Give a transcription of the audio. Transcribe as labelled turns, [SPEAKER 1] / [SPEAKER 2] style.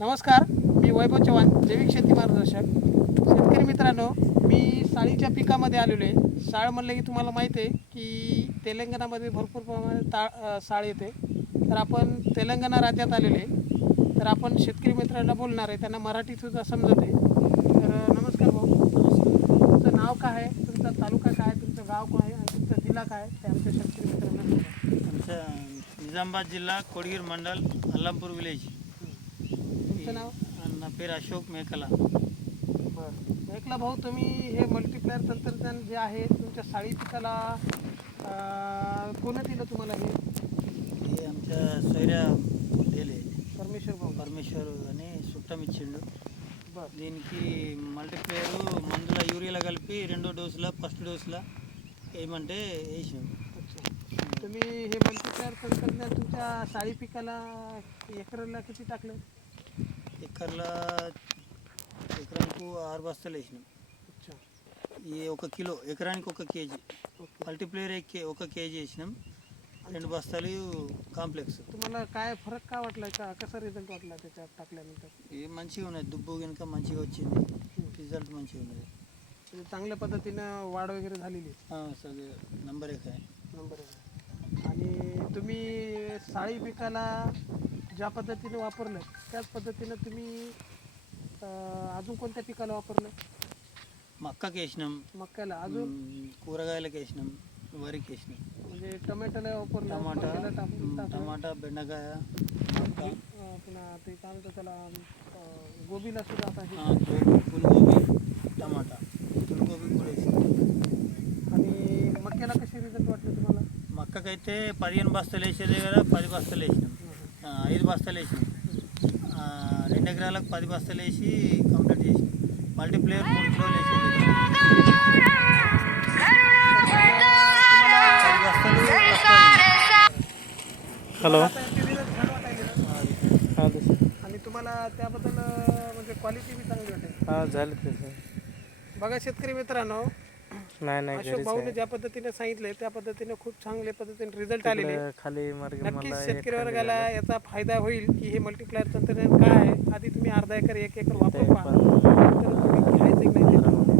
[SPEAKER 1] नमस्कार मी वैभव चव्हाण जैविक शेती मार्गदर्शक. शेतकरी मित्रांनो मी साळीच्या पिकामध्ये आलेलो आहे. साळ म्हणलं की तुम्हाला माहीत आहे की तेलंगणामध्ये भरपूर प्रमाणात ता साळ येते. तर आपण तेलंगणा राज्यात आलेलो आहे. तर आपण शेतकरी मित्रांना बोलणार आहे त्यांना मराठी सुद्धा समजत आहे. तर नमस्कार भाऊ. तुमचं नाव काय आहे? तुमचा तालुका काय आहे? तुमचं गाव काय आहे? आणि तुमचा जिल्हा काय आहे? ते आमच्या शेतकरी मित्रांना सांगा.
[SPEAKER 2] आमच्या निजामाबाद जिल्हा कोडगीर मंडल अल्लामपूर विलेज. आणि ना पेर अशोक मेकला
[SPEAKER 1] बरं ऐकला भाऊ तुम्ही हे मल्टीप्लेअर तंत्रज्ञान जे आहे तुमच्या साळी पिकाला अं, कोणी दिलं तुम्हाला हे
[SPEAKER 2] हे आमच्या సైర్యా డేలే
[SPEAKER 1] परमेश्वर भाऊ
[SPEAKER 2] పరమేశ్వర్ అని చుట్టం ఇచ్చిండు
[SPEAKER 1] बरं
[SPEAKER 2] దీనికి మల్టీప్లేయర్ మందుల యూరియాలో కలిపి రెండో డోసుల ఫస్ట్ డోసుల వేయమంటే వేసాం
[SPEAKER 1] अच्छा तुम्ही हे मल्टीप्लेअर तंत्रज्ञान तुमच्या साळी पिकाला एकरला किती टाकलं
[SPEAKER 2] ఎకర్లా ఎకరానికి ఆరు బస్తాలు వేసినాం
[SPEAKER 1] अच्छा
[SPEAKER 2] ఈ ఒక కిలో ఎకరానికి ఒక కేజీ
[SPEAKER 1] ओके
[SPEAKER 2] మల్టీప్లేయర్ కే- ఒక కేజీ వేసినాం రెండు బస్తాలు కాంప్లెక్స్
[SPEAKER 1] तुम्हाला काय फरक का वाटला का कसा रिझल्ट वाटला त्याच्यात टाकल्यानंतर
[SPEAKER 2] ఇది మంచిగా ఉన్నది దుబ్బు కనుక మంచిగా వచ్చింది రిజల్ట్ మంచిగా ఉన్నది
[SPEAKER 1] म्हणजे चांगल्या पद्धतीनं वाढ वगैरे झालेली आहे.
[SPEAKER 2] हा, सगळे नंबर एक आहे
[SPEAKER 1] नंबर आहे. आणि तुम्ही साळी पिकाला ज्या पद्धतीने वापरलं त्याच पद्धतीनं तुम्ही अं, अजून कोणत्या पिकाला वापरलं
[SPEAKER 2] మక్కకి వేసినాం
[SPEAKER 1] मक्याला अजून
[SPEAKER 2] మ్, కూరగాయలకు వేసినాం వరికి వేసినాం
[SPEAKER 1] म्हणजे टोमॅटोला वापरलं
[SPEAKER 2] टमाटा
[SPEAKER 1] मक्याला टाकून
[SPEAKER 2] మ్,
[SPEAKER 1] टाकलं.
[SPEAKER 2] टमाटा బెండకాయ
[SPEAKER 1] अं, पुन्हा ते काय म्हणतात त्याला अं, गोबीला सुद्धा आता हे
[SPEAKER 2] ఆ, గోబీ ఫుల్గోబీ టమాటా ఫుల్గోబీ కూడా వేసినాం
[SPEAKER 1] आणि मक्याला कसे रिझल्ट वाटले तुम्हाला
[SPEAKER 2] మక్కకైతే పదిహేను బస్తాలు వేసే దగ్గర పది బస్తాలు వేసినాం ఆ, ఐదు బస్తాలు వేసినాం ఆ, రెండు ఎకరాలకు పది బస్తాలు వేసి కంప్లీట్ చేసినాం మల్టీప్లేయర్ మూడు కిలోలు వేసే దగ్గర పది బస్తాలు కష్టం.
[SPEAKER 1] हॅलो रिझल्ट छान वाटायले ना?
[SPEAKER 3] हा तसं
[SPEAKER 1] आणि तुम्हाला त्याबद्दल अं, म्हणजे क्वालिटी बी चांगली वाटेल
[SPEAKER 3] हा झालं तसं
[SPEAKER 1] बघा शेतकरी मित्रांनो
[SPEAKER 3] नाही नाही
[SPEAKER 1] अशोक
[SPEAKER 3] घरीच
[SPEAKER 1] भाऊने
[SPEAKER 3] आहे.
[SPEAKER 1] ज्या पद्धतीने सांगितले त्या पद्धतीने खूप चांगल्या पद्धतीने रिझल्ट आलेले
[SPEAKER 3] तिकडं खाली मार्ग
[SPEAKER 1] नक्कीच
[SPEAKER 3] मला
[SPEAKER 1] शेतकरी वर्गाला याचा फायदा होईल की हे मल्टीप्लायर तंत्रज्ञान काय आहे? आधी तुम्ही अर्धा एकर एक एकर पहा.
[SPEAKER 3] पण
[SPEAKER 1] तर तुम्ही घ्यायचं की नाही ते?